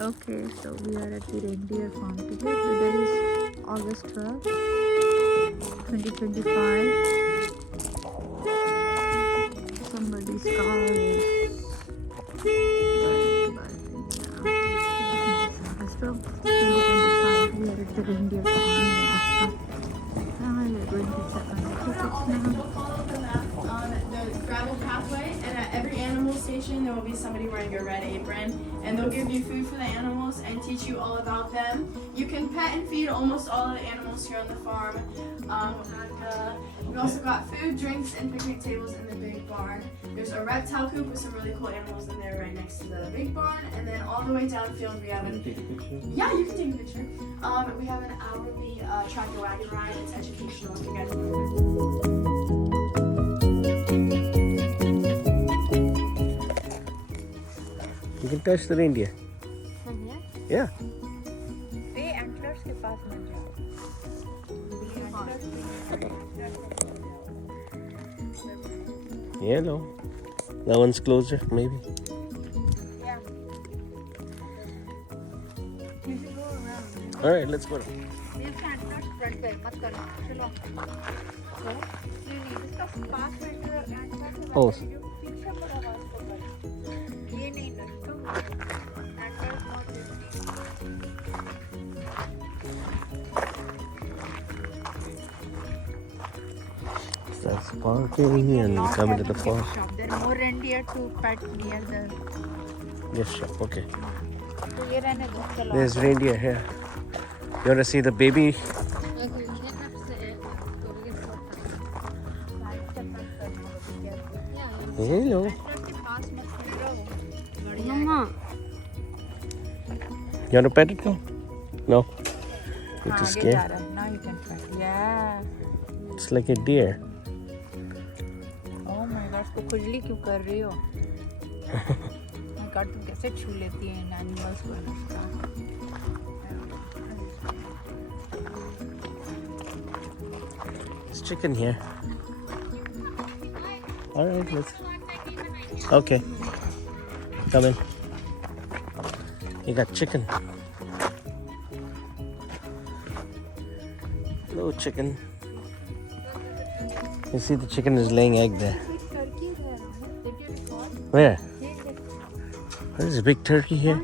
Okay, so we are at the reindeer farm today. Today is August 12th, 2025. Somebody's car is burning, but yeah, August 12th, 2025. We are at the reindeer farm in Alaska. Now we are going to check on the tickets now. The gravel pathway, and at every animal station there will be somebody wearing a red apron, and they'll give you food for the animals and teach you all about them. You can pet and feed almost all of the animals here on the farm. We also got food, drinks, and picnic tables in the big barn. There's a reptile coop with some really cool animals in there right next to the big barn, and then all the way downfield we have an yeah, you can take a picture. We have an hourly tractor wagon ride. It's educational if you guys want to. You can touch the reindeer. From here? Yeah. The antlers के पास मत जाओ. Yellow. That one's closer, maybe. Yeah. You should go around. All right, let's go. This antlers front पे मत करो. चलो. So, you need इसका पास में जो antlers है Oh. जो पीछे पड़ा हुआ उसको कर. ये नहीं नष्ट हो. Antlers not risky. That's parking and coming to the farm. Shop. There are more reindeer to pet near the. Yes, shop. Okay. तो ये रहने दो. चलो. There's reindeer here. You want to see the baby? Hello. Mama. You want to pet it now? No. You're too scared. Now you can pet. Yeah. It's like a deer. Oh my God, इसको खुजली क्यों कर रही हो? My God, तुम कैसे छू लेती है इन animals को Anushka? There's chicken here. All right, let's. Okay. Come in. You got chicken. Hello, chicken. You see the chicken is laying egg there. Where? There's a big turkey here.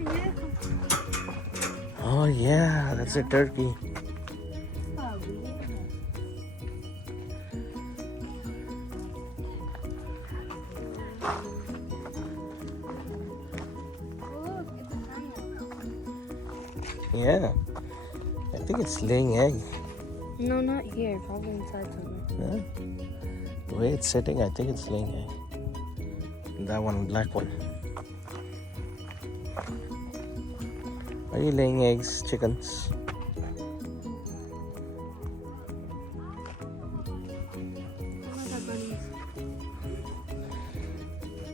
Oh yeah, that's a turkey. Yeah, I think it's laying egg. No, not here. Probably inside somewhere. Yeah. The way it's sitting, I think it's laying egg. And that one, black one. Are you laying eggs, chickens?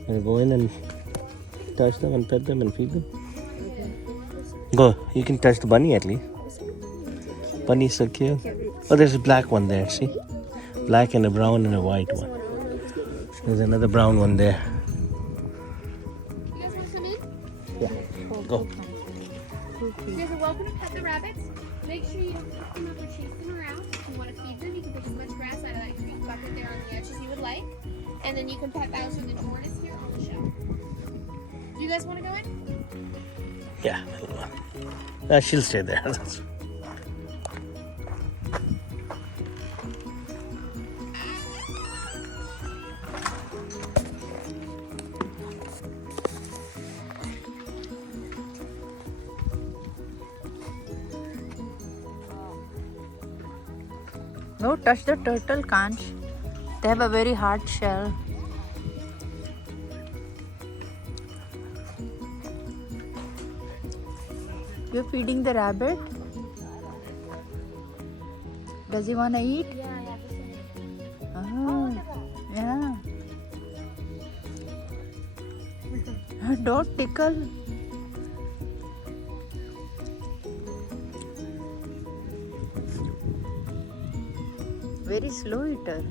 You go in and touch them and pet them and feed them? Go, you can touch the bunny at least. Bunny's so cute. Oh, there's a black one there, see? Black and a brown and a white one. There's another brown one there. You guys want to come in? Yeah, go. You guys are welcome to pet the rabbits. Make sure you don't pick them up or chase them around. If you want to feed them, you can pick as much grass out of that green bucket there on the edge as you would like. And then you can pet Bowser the tortoise here on the shelf. Do you guys want to go in? Yeah, she'll stay there. No, touch the turtle, Kanch. They have a very hard shell. You're feeding the rabbit? Does he want to eat? Yeah. Oh, yeah. Don't tickle. Very slow eater.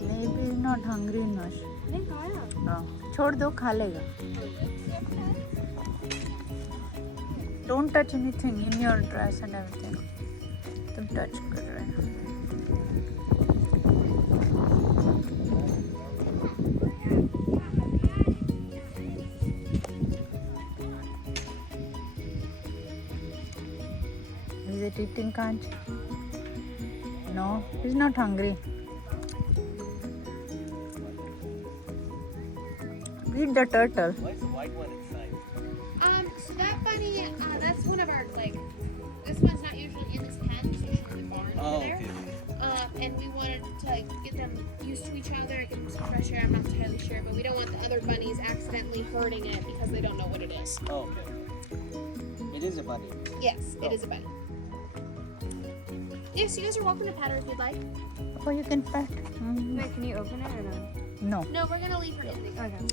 Maybe he's not hungry enough. नहीं खाया No. छोड़ दो, खा लेगा. Don't touch anything in your dress and everything. तुम touch कर रहे हो. Is it eating, Kanch? No, he's not hungry. Feed the turtle. Why is the white one inside? So that bunny, that's one of our, like, this one's not usually in this pen, it's usually in the barn over there. And we wanted to, like, get them used to each other, get them some fresh air, I'm not entirely sure, but we don't want the other bunnies accidentally hurting it because they don't know what it is. Oh, okay. It is a bunny. Yes, it is a bunny. Yes, you guys are welcome to pet her if you'd like. Oh, you can pet. Mm-hmm. Wait, can you open it or no? No. No, we're gonna leave her in there. Okay.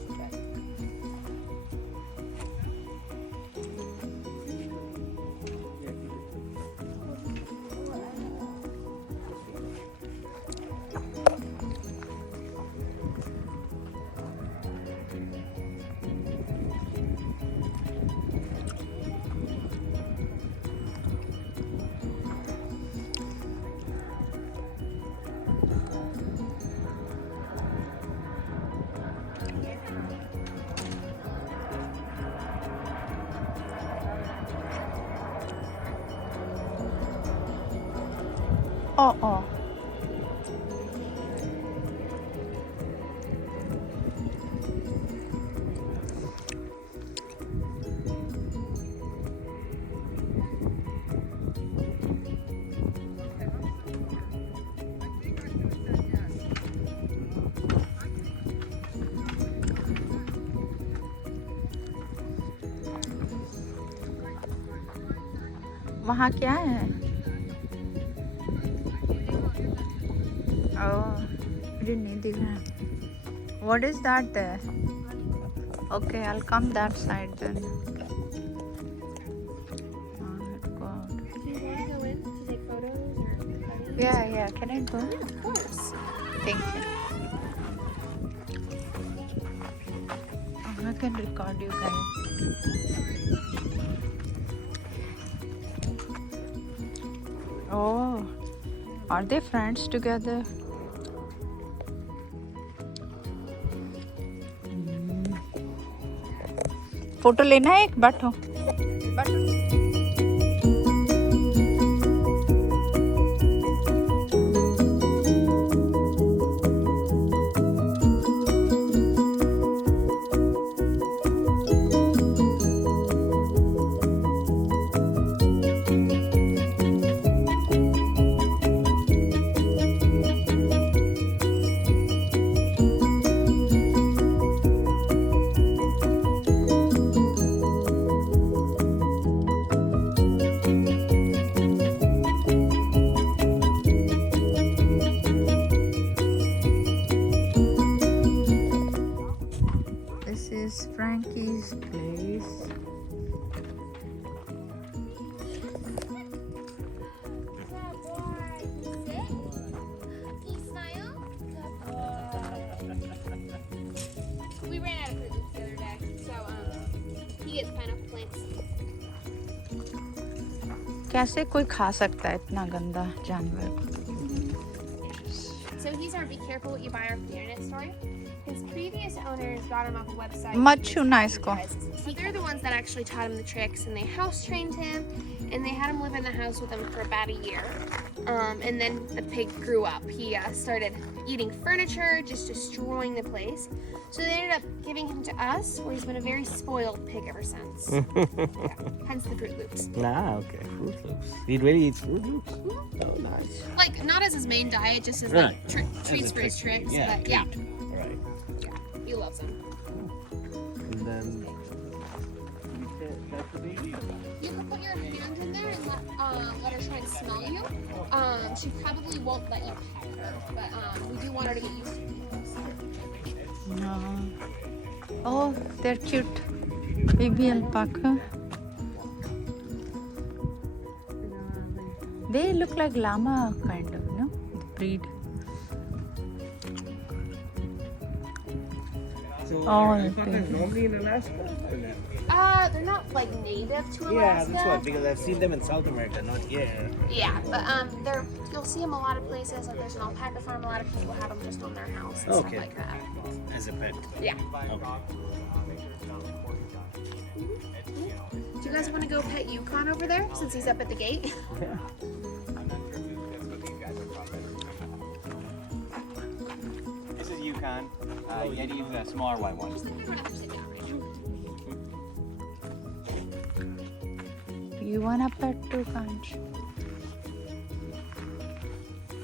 Oh. वहाँ क्या है? Oh, मुझे नहीं दिख रहा. What is that there? Okay, I'll come that side then. Go out. Do you want to go in to take photos or? Yeah. Can I go? Yeah, of course. Thank you. I can record you guys. Oh, are they friends together? Photo लेना है एक बैठो. This is Frankie's place. We ran out of fruit loops the other day, so he gets pineapple plants. कैसे कोई खा सकता है इतना गंदा जानवर? So he's our be careful what you buy off the internet story. His previous owners got him off a website. मत छूना इसको. So they're the ones that actually taught him the tricks, and they house trained him, and they had him live in the house with them for about a year. And then the pig grew up. He started eating furniture, just destroying the place. So they ended up giving him to us, where he's been a very spoiled pig ever since. Hence the Fruit Loops. Ah, okay. Fruit Loops. He really eats Fruit Loops? Oh, nice. Like, not as his main diet, just as Right. like treats for his tricks. Yeah, But yeah, Right. he loves them. And then... You can put your hand in there and let her try and smell you. She probably won't let you pet her, but we do want her to get used to you. No. Oh, they're cute. Baby alpaca. They look like llama kind of, no? The breed. So, Oh, alpacas okay. normally in Alaska? They're not like native to Alaska. Yeah, that's what, because I've seen them in South America, not here. Yeah, but you'll see them a lot of places. Like there's an alpaca farm. A lot of people have them just on their house and Okay. stuff like that. As a pet. Yeah. Okay. Do you guys want to go pet Yukon over there since he's up at the gate? Yeah. This is Yukon. Yeti's a smaller white one. You want a pet too, can't you?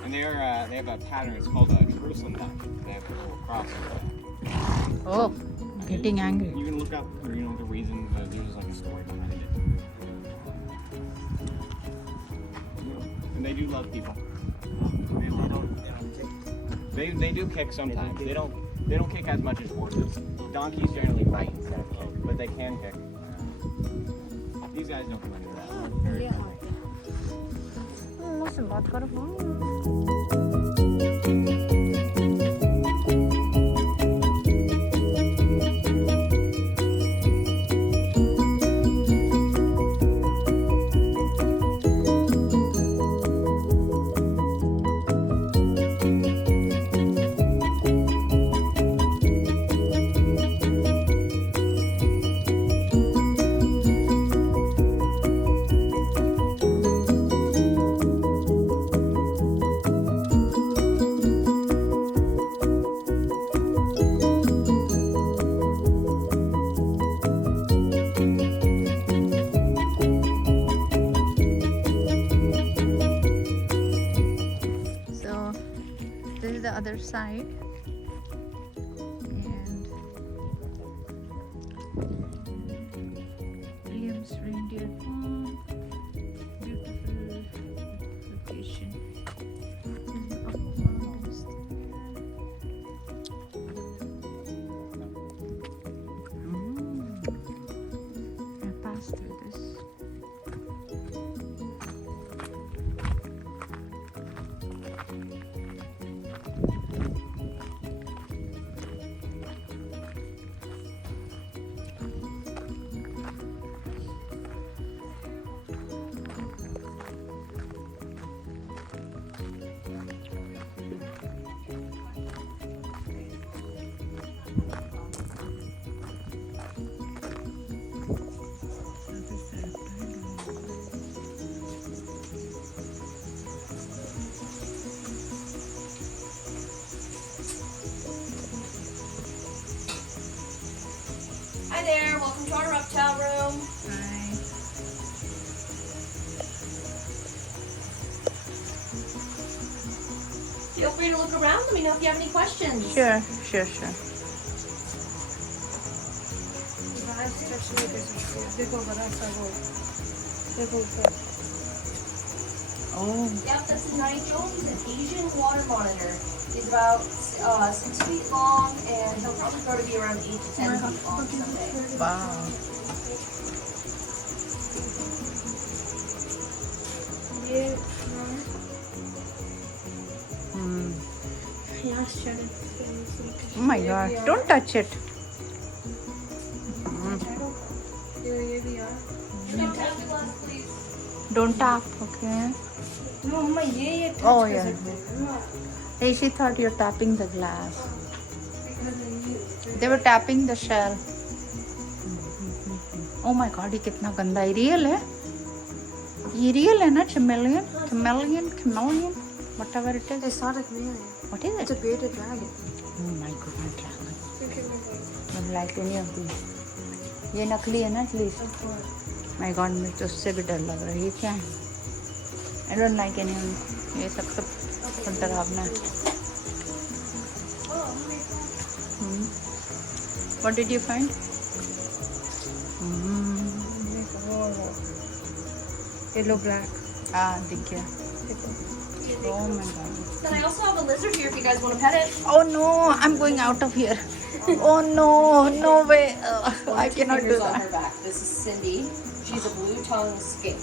And they have a pattern. It's called a Jerusalem duck. They have a little cross over that. Oh, getting angry. You can look up, the reason. There's like a story behind it. And they do love people. They do kick sometimes. They don't kick as much as horses. Donkeys generally fight, but they can kick. These guys don't come into that. Very friendly. मुझसे बात करो phone other side and Williams Reindeer Farm, beautiful location. I passed through this. Hi there, welcome to our reptile room. Feel free to look around. Let me know if you have any questions. Sure. Oh, Yep, that's a Nigel. He's an Asian water monitor. He's about 6 feet long, and he'll probably grow to be around 8 to 10 feet long someday. wow. Oh my god, don't touch it. Don't tap, okay? Oh yeah. Hey, she thought you're tapping the glass. They were tapping the shell. Oh my god, ये कितना गंदा है. Real है? ये real है ना? Chameleon? Whatever it is. It's not a chameleon. What is it? It's a bearded dragon. Oh my god, dragon. I don't like any of these. ये नकली है ना at least. My god, मुझे तो उससे भी डर लग रहा है. ये क्या है? I don't like any of them. ये सब डरावना है. What did you find? Yellow black. Ah, दिख गया. Oh my god. Then I also have a lizard here if you guys want to pet it. Oh no, I'm going out of here. Oh no, no way. I cannot do on that. her back. This is Cindy. She's a blue tongue skink.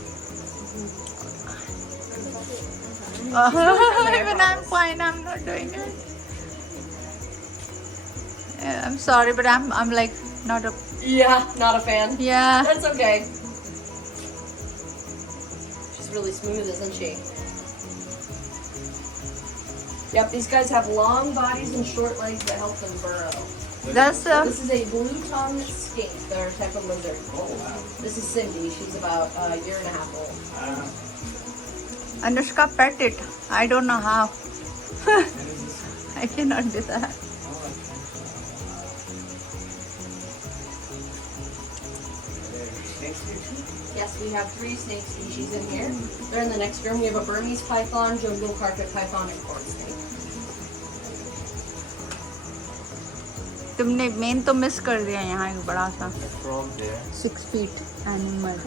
Even I'm fine, I'm not doing it. Yeah, I'm sorry, but I'm like not a Yeah, not a fan. Yeah. That's okay. She's really smooth, isn't she? Yep, these guys have long bodies and short legs that help them burrow. That's This is a blue-tongued skink. They're a type of lizard. Oh, wow. This is Cindy. She's about a year and a half old. Anushka pet it. I don't know how. I cannot do that. Yes, we have 3 snake species in here. They're in the next room. We have a Burmese python, jungle carpet python, and corn snake. तुमने main तो miss कर दिया यहाँ एक बड़ा सा Frog there. 6 feet animal.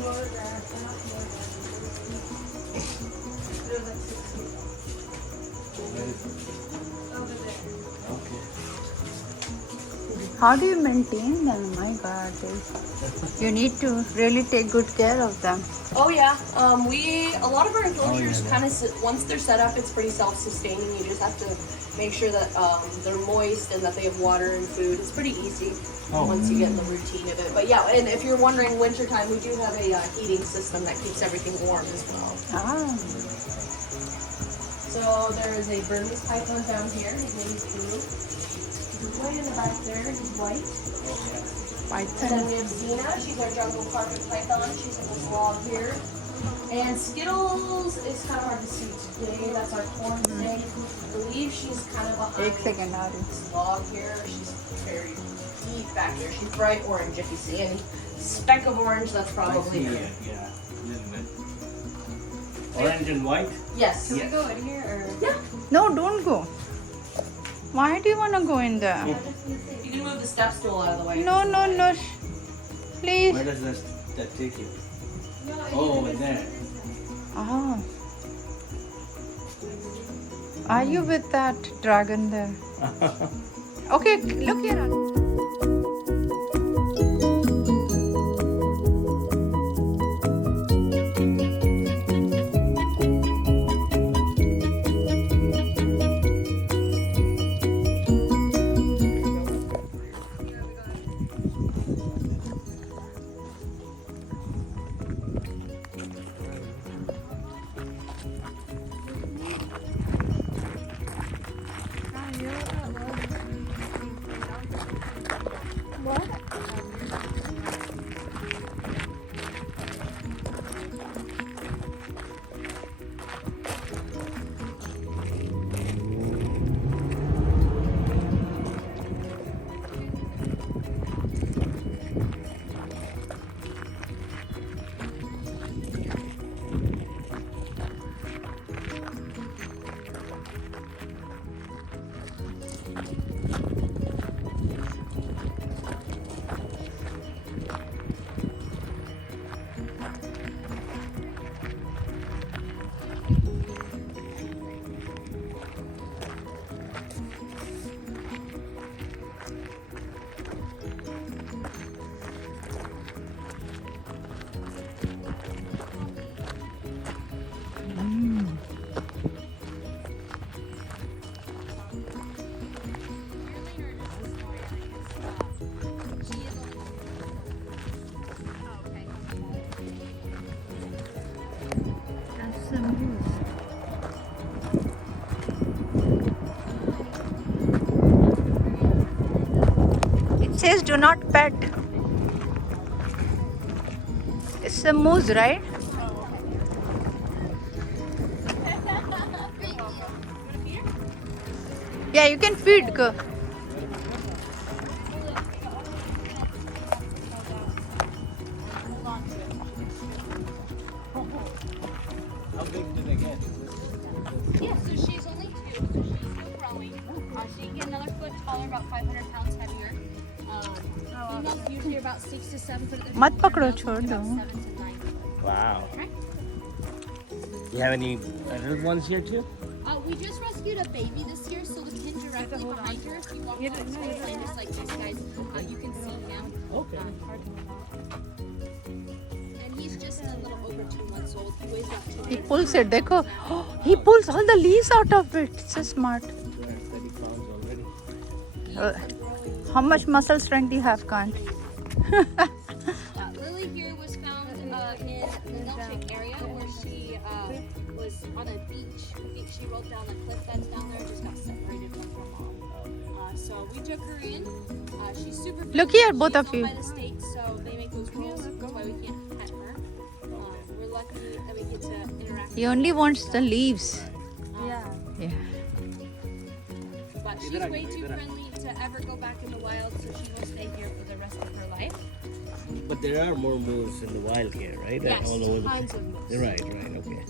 Okay. How do you maintain them? My God, you need to really take good care of them. Oh yeah, a lot of our enclosures yeah. kind of once they're set up, it's pretty self-sustaining. You just have to make sure that they're moist and that they have water and food. It's pretty easy once you get in the routine of it. But yeah, and if you're wondering, wintertime we do have a heating system that keeps everything warm as well. Ah, So there is a Burmese python down here. His name is Blue. He's way in the back there. He's white. And then python. we have Xena. She's our jungle carpet python. She's in this log here. And Skittles is kind of hard to see today. That's our corn snake. I believe she's kind of behind एक second आ रही. this log here. She's very deep back there. She's bright orange if you see any speck of orange. That's I probably see her. it, yeah. A little bit. Orange and white? Yes. Can we go in here or? Yeah. No, don't go. Why do you want to go in there? You can move the step stool out of the way. No, no, no. Please. Where does that take you? Oh, in there. Ah. Are you with that dragon there? Okay, look here. It says do not pet. It's a moose, right? Yeah, you can feed. Go. How big do they get? Yeah, so she's only 2, so she's still growing. She can get another foot taller, about 500 pounds heavier. Females usually are about 6 to 7 foot. मत पकड़ो, छोड़ दो. 7 to 9 foot. Wow. Okay. You have any little ones here too? We just rescued a baby this year, so the kid directly behind her, if you walk down the plane just like these guys, you can see him. Okay. And he's just a little over 2 months old. He weighs about 2 He pounds. pulls it. देखो, he pulls all the leaves out of it. So smart. 30 pounds already. How much muscle strength do you have, Kant? Lily here was found in the milkshake area where she was on a beach. I think she rolled down the cliff that's down there and just got separated from her mom. So we took her in. She's super. Look here, both of She's you. owned by the state, so they make those rules. That's why we can't pet her. We're lucky that we get to interact. He only wants the leaves. Yeah. Yeah. But she's way too friendly to ever go back in the wild, so she will stay here for the rest of her life. But there are more moose in the wild here, right? Yes, All over the tons of moose. Right, okay.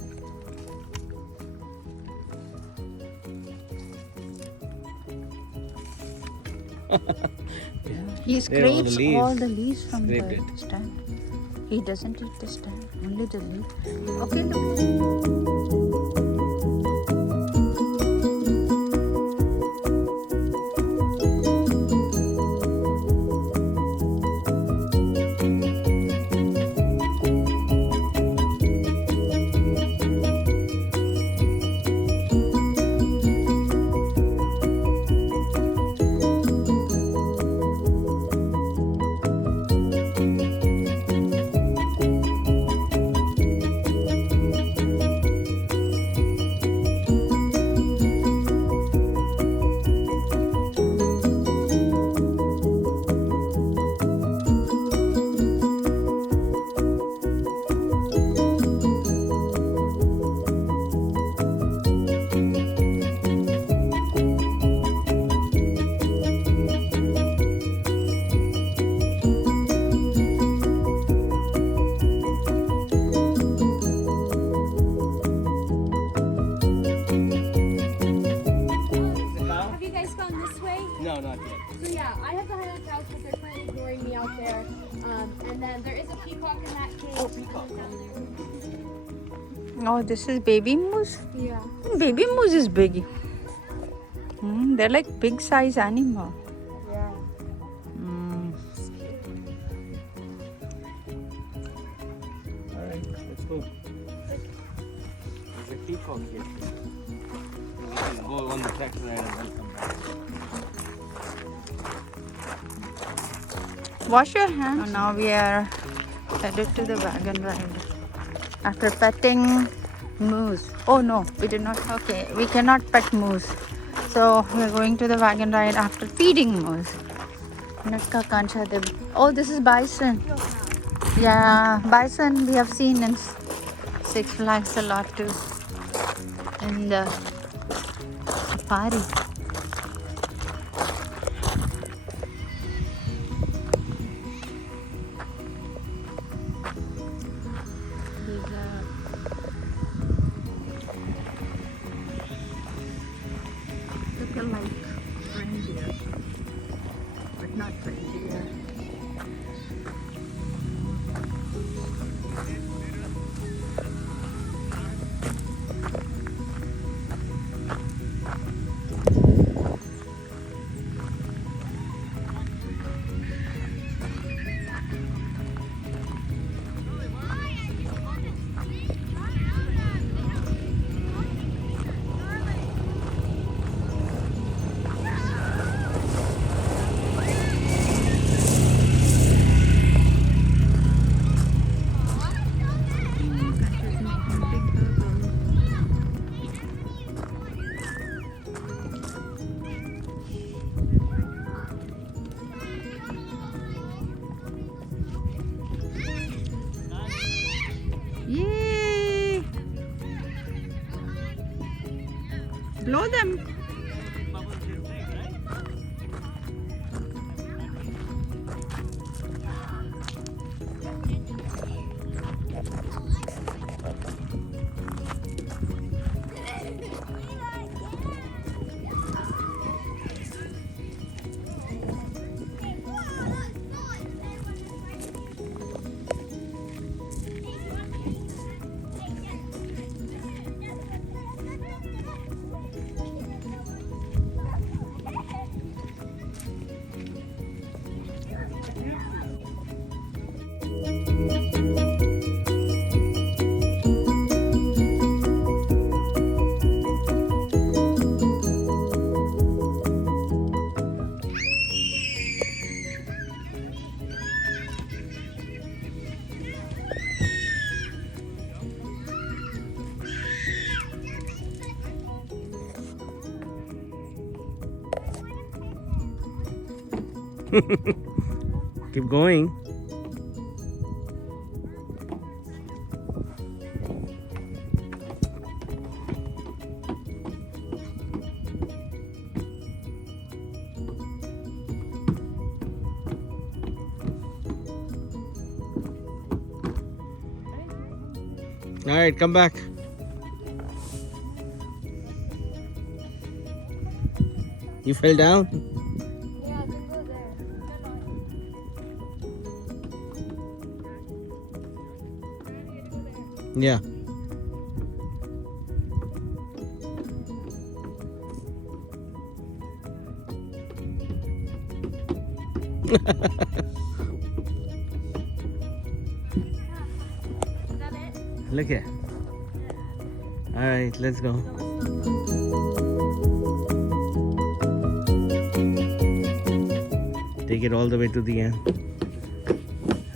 He There are all the scrapes leaves. all the leaves from the Scraped it. stand. He doesn't eat the stand, only the leaf. Okay, look. Have you guys gone this way? No, not yet. So yeah, I have the Highland cows, but they're kind of ignoring me out there. And then there is a peacock in that cage. Oh, peacock. Oh, this is baby moose. Yeah. Baby moose is big. They're like big size animal. Yeah. Alright, let's go. There's a peacock here. We can go on the tractor ride and then come back. Wash your hands. Now we are headed to the wagon ride. After petting moose. Oh no, we did not. Okay, we cannot pet moose. So we are going to the wagon ride after feeding moose. Oh, this is bison. Yeah, bison we have seen in Six Flags a lot too. In the safari. Look like reindeer, but not reindeer. Yay! Blow them. Keep going. All right, come back. You fell down? Yeah, I can go there. Yeah. Is that it? Look here. All right, let's go. Take it all the way to the end.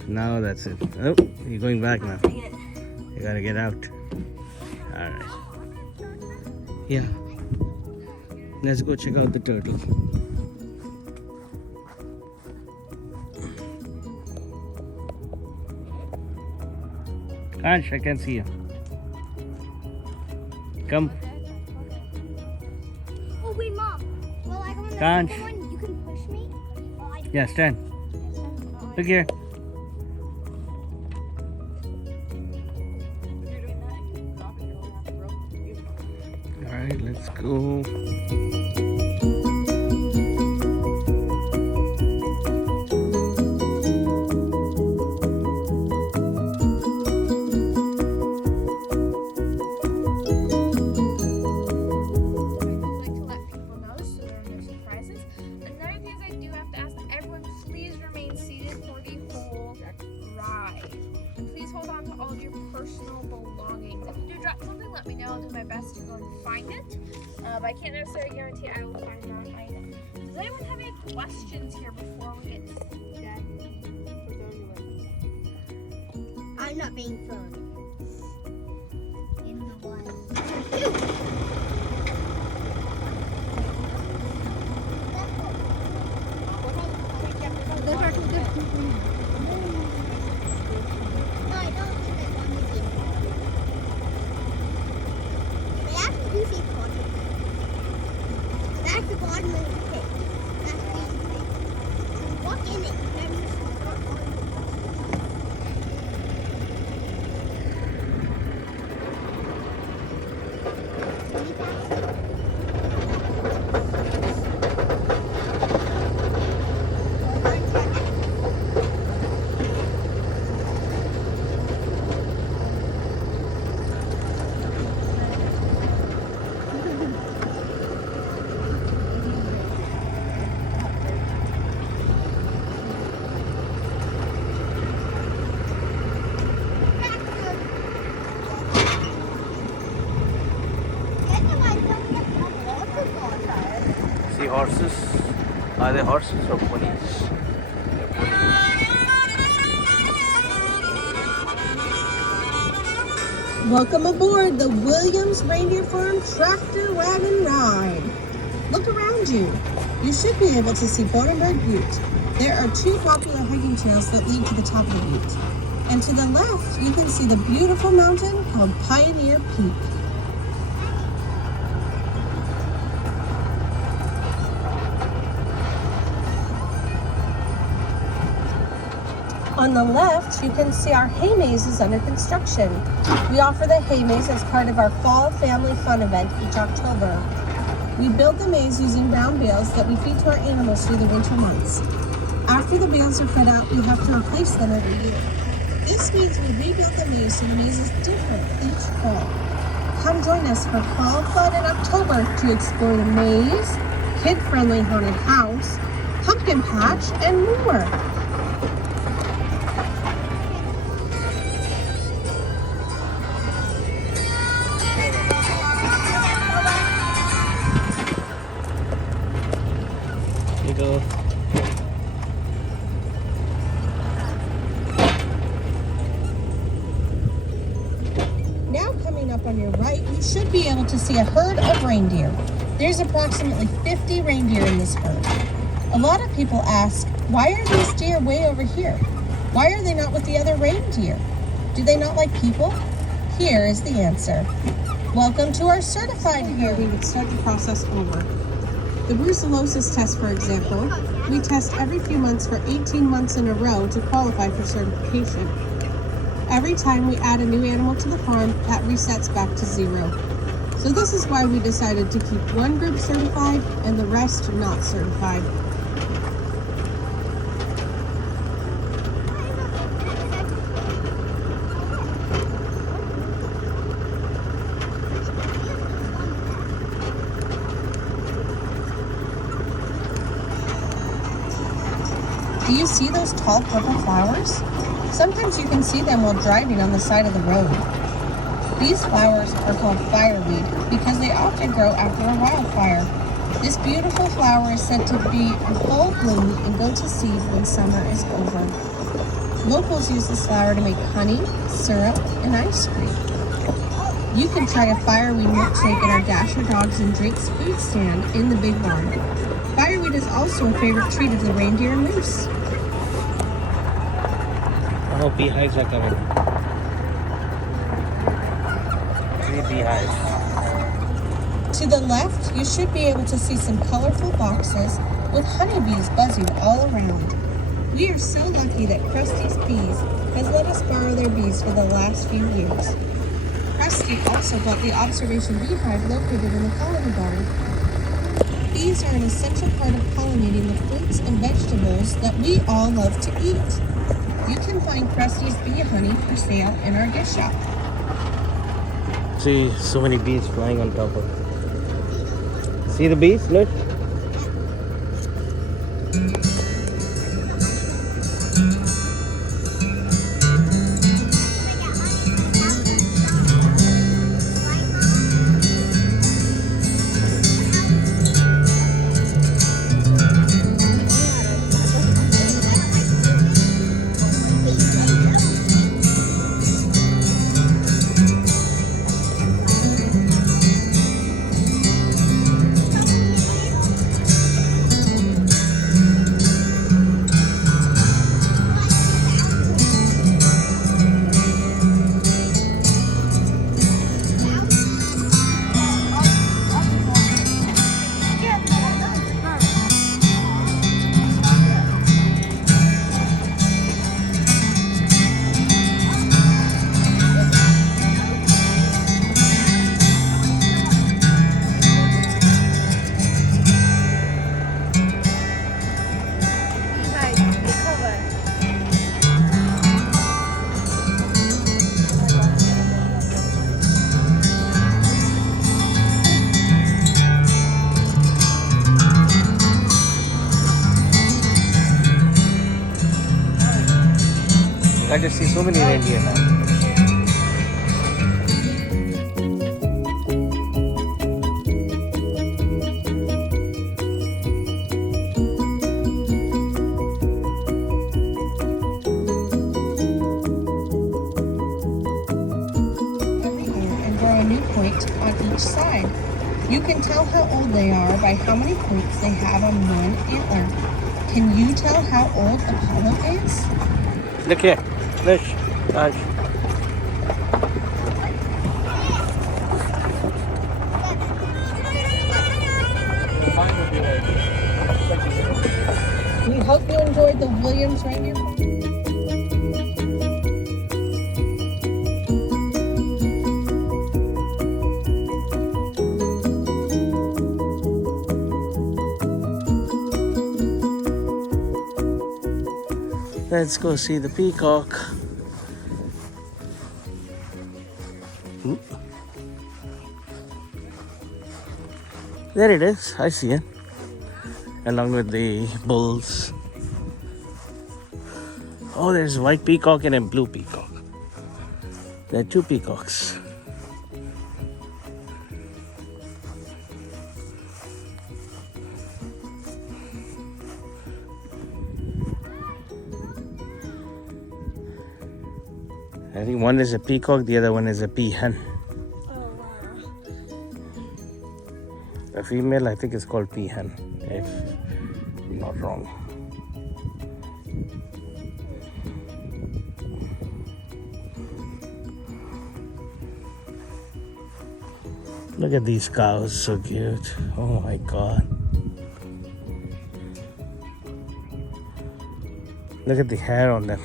Now that's it. Oh, you're going back now. You gotta get out. All right. Yeah. Let's go check out the turtle. Kansh, I can see you. Come. Oh wait, Mom. Well, I don't know. Kanch. You can push me. Well, I Yeah, stand. Look here. All right, let's go. like to let people know so there are no surprises. Another thing is I do have to ask that everyone please remain seated for the whole ride. And please hold on to all of your personal belongings. If you do drop something, let me know. I'll do my best to go and find it. But I can't necessarily guarantee I will find that item. Does anyone have any questions here before we get done? I'm not being thrown in the water. No, I don't think I want to see water. They actually do see water. That's the bottom of the pit. That's the pit. Walk in it. See horses? Are they horses or ponies? Welcome aboard the Williams Reindeer Farm Tractor Wagon Ride. Look around you. You should be able to see Bodenberg Butte. There are two popular hiking trails that lead to the top of the butte. And to the left, you can see the beautiful mountain called Pioneer Peak. On the left, you can see our hay maze is under construction. We offer the hay maze as part of our Fall Family Fun event each October. We build the maze using brown bales that we feed to our animals through the winter months. After the bales are fed out, we have to replace them every year. This means we rebuild the maze so the maze is different each fall. Come join us for Fall Fun in October to explore the maze, kid-friendly haunted house, pumpkin patch, and more. Here you go. Now coming up on your right, you should be able to see a herd of reindeer. There's approximately 50 reindeer in this herd. A lot of people ask, why are these deer way over here? Why are they not with the other reindeer? Do they not like people? Here is the answer. Welcome to our certified herd. We would start the process over. The brucellosis test, for example, we test every few months for 18 months in a row to qualify for certification. Every time we add a new animal to the farm, that resets back to 0. So this is why we decided to keep one group certified and the rest not certified. Do you see those tall purple flowers? Sometimes you can see them while driving on the side of the road. These flowers are called fireweed because they often grow after a wildfire. This beautiful flower is said to be in full bloom and go to seed when summer is over. Locals use this flower to make honey, syrup, and ice cream. You can try a fireweed milkshake at our Dasher Dogs and Drake's food stand in the big barn. Fireweed is also a favorite treat of the reindeer and moose. Oh, beehives are coming. 3 beehives. To the left, you should be able to see some colorful boxes with honeybees buzzing all around. We are so lucky that Krusty's Bees has let us borrow their bees for the last few years. Krusty also built the observation beehive located in the colony barn. Bees are an essential part of pollinating the fruits and vegetables that we all love to eat. You can find Krusty's bee honey for sale in our gift shop. See, so many bees flying on top of it. See the bees? Look. I just see so many reindeer now. And grow a new point on each side. You can tell how old they are by how many points they have on one antler. Can you tell how old Apollo is? Look here. Look. Gosh. We hope you enjoyed the Williams Reindeer Farm. Let's go see the peacock. Ooh. There it is. I see it. Along with the bulls. Oh, there's a white peacock and a blue peacock. There are 2 peacocks. I think one is a peacock, the other one is a peahen. The female, I think, is called peahen. If I'm not wrong. Look at these cows, so cute. Oh my god. Look at the hair on them.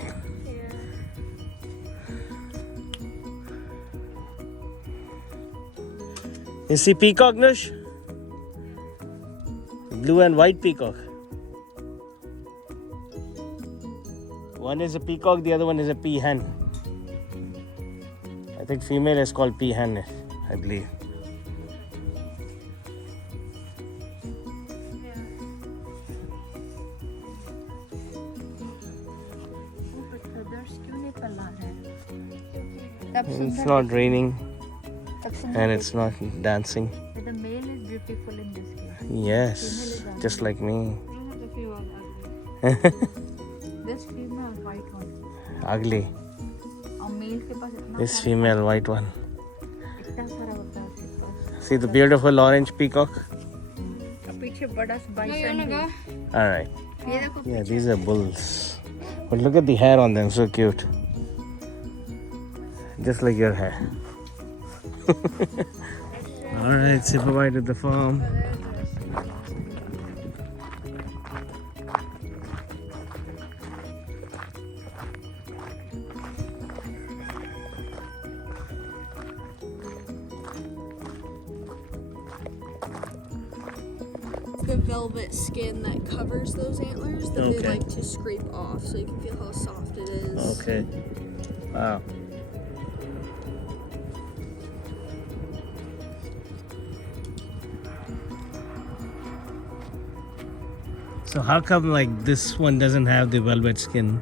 You see peacock, Nush? Blue and white peacock. One is a peacock, the other one is a peahen. I think female is called peahen, I believe. It's not raining and it's not dancing. The male is beautiful in this case. Yes, just like me. This female white one. Ugly. और male के पास इतना This female white one. इतना सारा होता है उसके पास. See the beautiful orange peacock? और पीछे बड़ा No, you wanna bison go? है. Alright. ये देखो Yeah, these are bulls. But look at the hair on them, so cute. Just like your hair. Alright, say bye to the farm. The velvet skin that covers those antlers that Okay. they like to scrape off so you can feel how soft it is. Okay. Wow. So how come like this one doesn't have the velvet skin?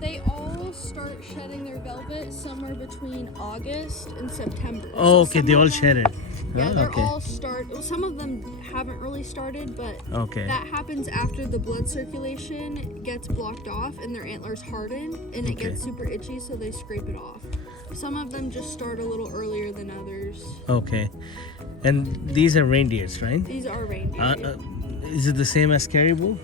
They all start shedding their velvet somewhere between August and September. Oh, So okay, some they of all them- shed it. Yeah, Oh, they're okay. all well, some of them haven't really started, but Okay. that happens after the blood circulation gets blocked off and their antlers harden and it Okay. gets super itchy, so they scrape it off. Some of them just start a little earlier than others. Okay. And these are reindeers, right? These are reindeer. Is it the same as caribou?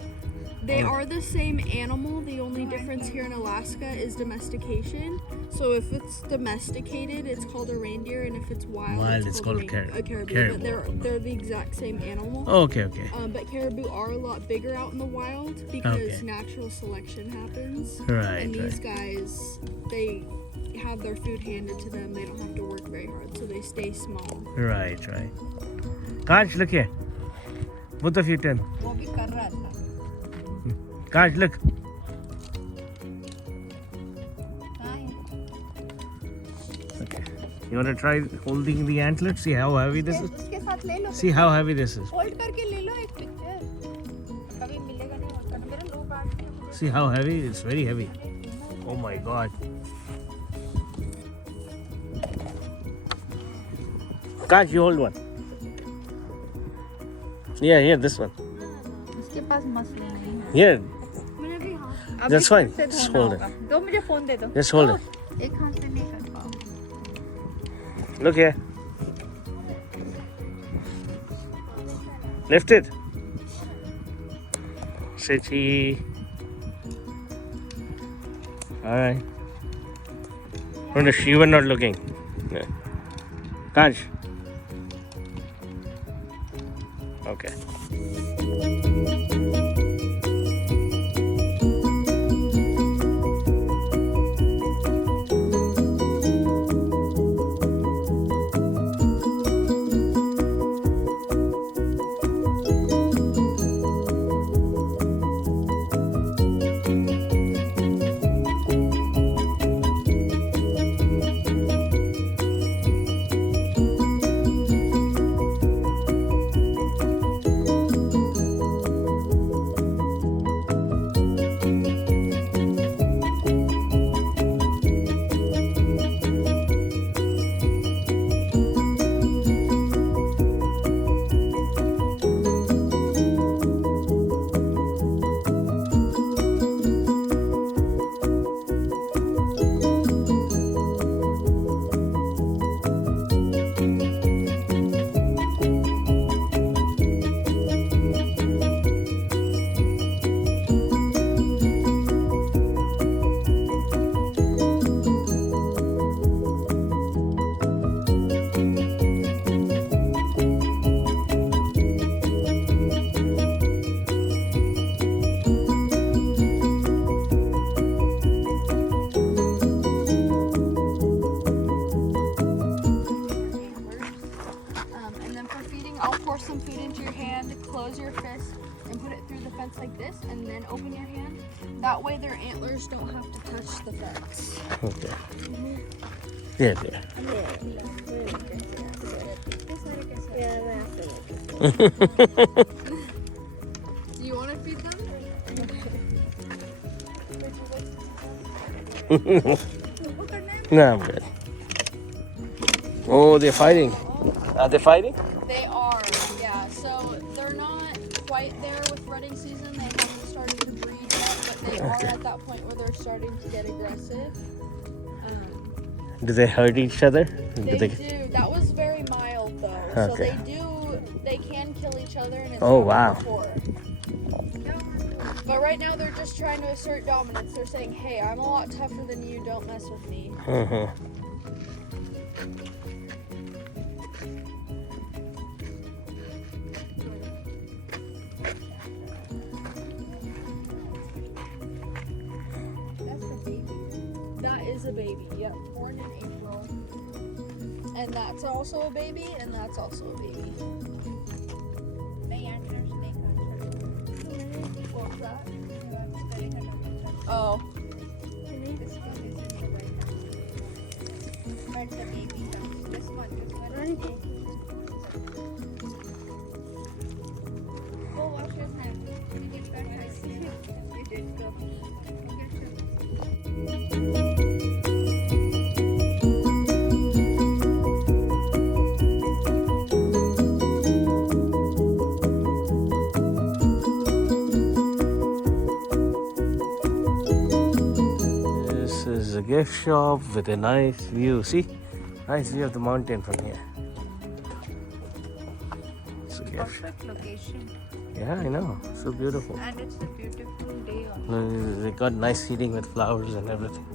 They are the same animal. The only difference here in Alaska is domestication. So if it's domesticated, it's called a reindeer, and if it's wild, It's called a caribou. caribou. But they're the exact same animal. Oh, okay, okay. But caribou are a lot bigger out in the wild because Okay. natural selection happens. Right, And these right. guys, they have their food handed to them. They don't have to work very hard, so they stay small. Right, right. Kaj, look here. Both of you turn. वो भी कर रहा था. Kaj, look. Okay. You want to try holding the antlet? See how heavy this is? उसके साथ ले लो. See how heavy this is? Hold करके ले लो एक picture. कभी मिलेगा नहीं hold करना. मेरा low back है. See how heavy? It's very heavy. Oh my god. Kaj, you hold one. Yeah, here, this one. उसके पास मसले नहीं है. Here, अभी that's fine. फिर से Just धोना hold it. होगा. दो मुझे फोन दे दो. Just hold it. एक हाथ से नहीं कर पाऊँ. Look here. Lift it. Say chee. Alright. You were not looking. Yeah. Kaj. Okay. fence like this and then open your hand. That way their antlers don't have to touch the fence. Okay. There, there. Do you want to feed them? No, I'm good. Oh, they're fighting. Are they fighting? They are, yeah. So they're not quite there with rutting season. They haven't started to breed yet, but they are at that point where they're starting to get aggressive. Do they hurt each other? They do. That was very mild though. So Okay. they can kill each other and it's Oh, happened wow. before. But right now they're just trying to assert dominance. They're saying, hey, I'm a lot tougher than you, don't mess with me. Uh-huh. That's a baby. That is a baby, yep. Born in April. And that's also a baby, and that's also a baby. What's that? Oh. Go wash your hands. You did that right. You did go. This is a gift shop with a nice view. See? Nice view of the mountain from here. It's a gift. Perfect location. Yeah, I know. So beautiful. And it's a beautiful day also. They got nice seating with flowers and everything.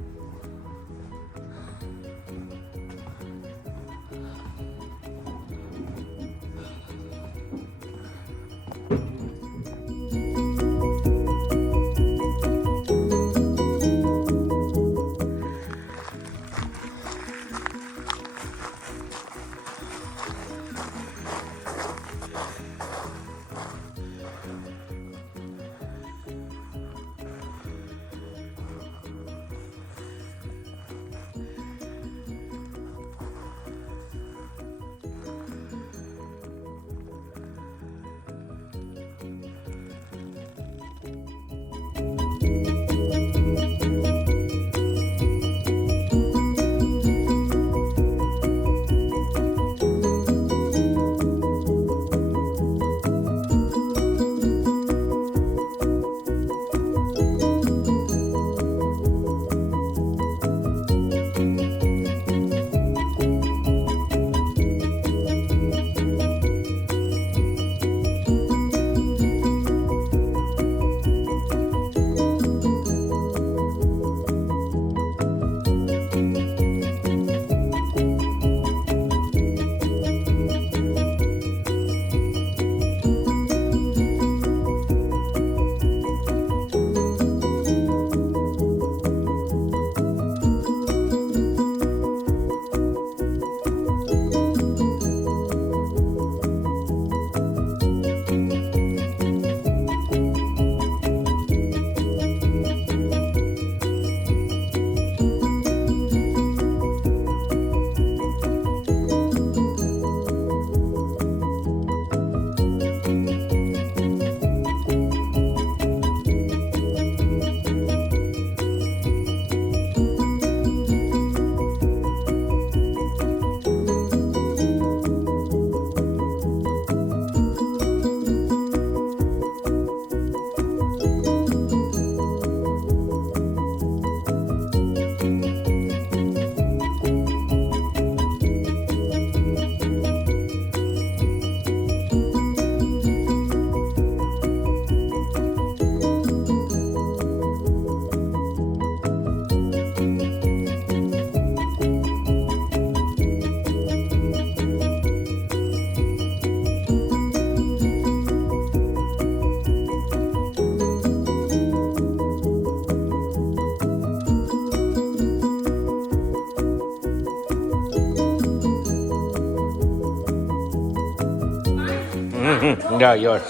Yeah, yours.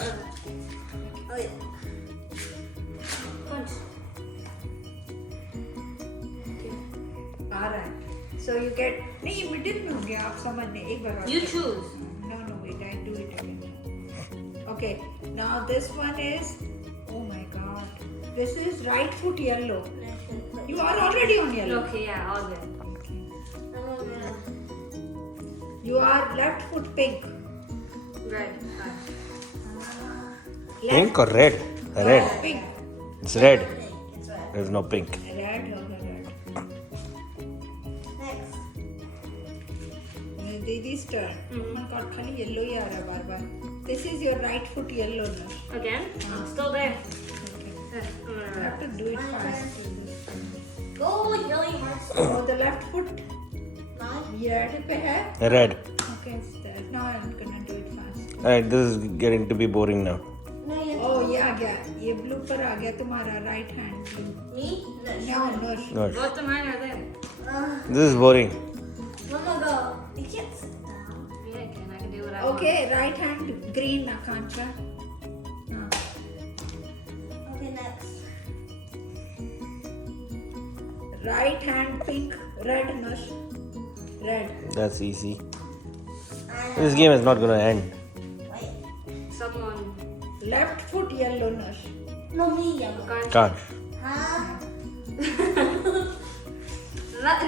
red. नहीं middle में हो गया आप समझ नहीं एक बार You choose. No, wait, I do it again. Okay, now this one is, oh my god, this is right foot yellow. You are already on yellow. Okay, yeah, all good. You are left foot pink. Red. Pink or red? Red. Pink. It's red. There's no pink. Red, okay, red. Next. Deidi's turn. Oh my god, खाली yellow ही आ रहा है बार बार. This is your right foot yellow now. Again? Still there. Okay. You have to do it fast. Go really hard. Oh, the left foot. Red पे है. Red. Okay, it's there. Now I'm gonna do it fast. Alright, this is getting to be boring now. Oh, ये आ गया. ये blue पर आ गया तुम्हारा right hand. Me? No, no. No. Both of mine are there. This is boring. Mama, go. You can't sit down. Yeah, I can do what I want. Okay, right hand green, Akanksha. Okay, next. Right hand pink, red Nush. Red. That's easy. This game is not gonna end. Someone. Left foot yellow Nush. No, me, yellow. Can't. Huh?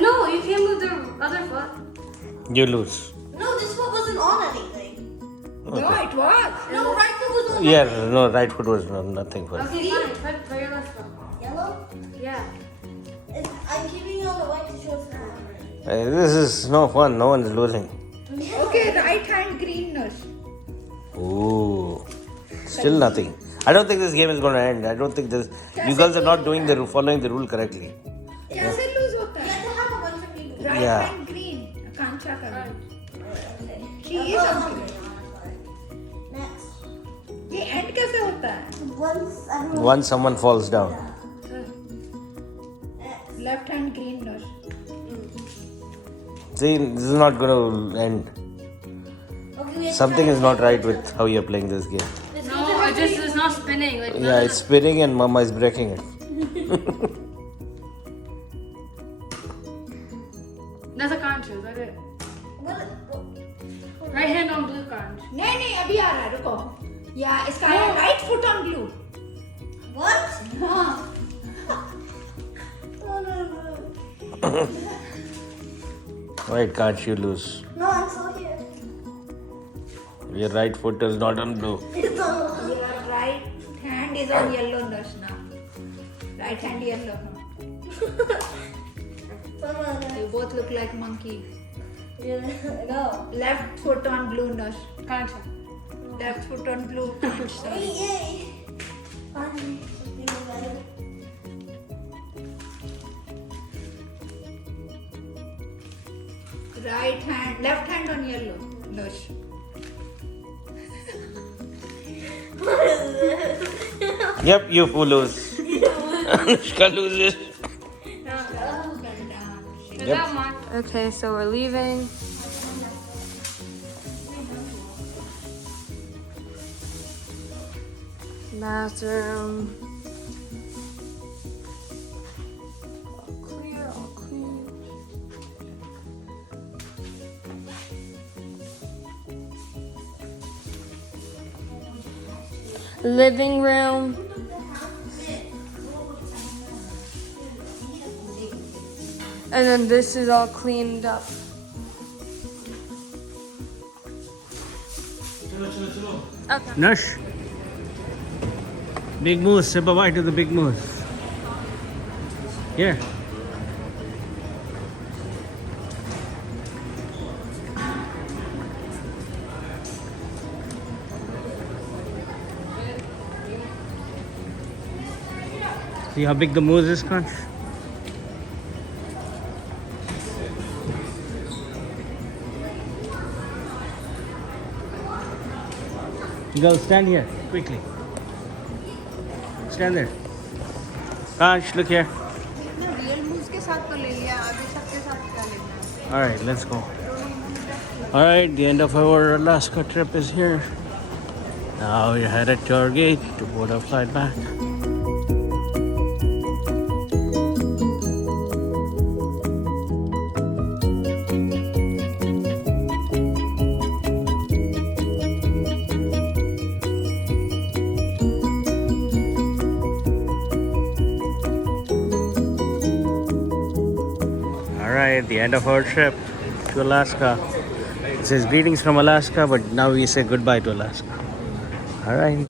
No, you can't move the other foot. You lose. No, this foot wasn't on anything. No, it was. No, right foot was on Yeah, no, right foot was nothing for it. Okay, fine. Put your left foot. yellow. Yeah. I'm keeping on the white to show it's not. This is no fun. No one's losing. Okay, right hand green Nush. Ooh, still nothing. I don't think this game is going to end. I don't think this. You girls are not doing following the rule correctly. कैसे lose होता You है? have to have a bunch of people. Right Yeah. hand green. Akanksha का भी. She is Oh, on green. next. ये end कैसे होता है? Once everyone. Once someone falls down. Left hand green Nush. See, this is not going to end. Okay, we have Something to is not right with how you're playing this game. No, it's not spinning. Like, Yeah, it's spinning and Mama is breaking it. That's a conch. Is that it? Right hand on blue conch. नहीं नहीं अभी आ रहा है रुको. या इसका है right foot on blue. What? हाँ. Oh, no. Right, can't you lose? No, I'm still here. Your right foot is not on blue. It's on. Your right hand is on yellow Nush now. Right hand yellow. You both look like monkey. No. Left foot on blue Nush. Conch. Left foot on blue. Sorry. Yay. Finally. Right hand, left hand on yellow. Nush. Yep, you lose. Anushka loses. Yep. Okay, so we're leaving. Bathroom. All clear, all clean. Living room. And then this is all cleaned up. Okay. Nush. Big moose, say bye-bye to the big moose. Here. See how big the moose is, Conch? Go stand here, quickly. Stand there. Conch, look here. Real move के साथ तो ले लिया अभी सबके साथ क्या लेना है? Alright, let's go. Alright, the end of our Alaska trip is here. Now we're headed to our gate to board our flight back. the end of our trip to Alaska. It says greetings from Alaska, but now we say goodbye to Alaska. All right.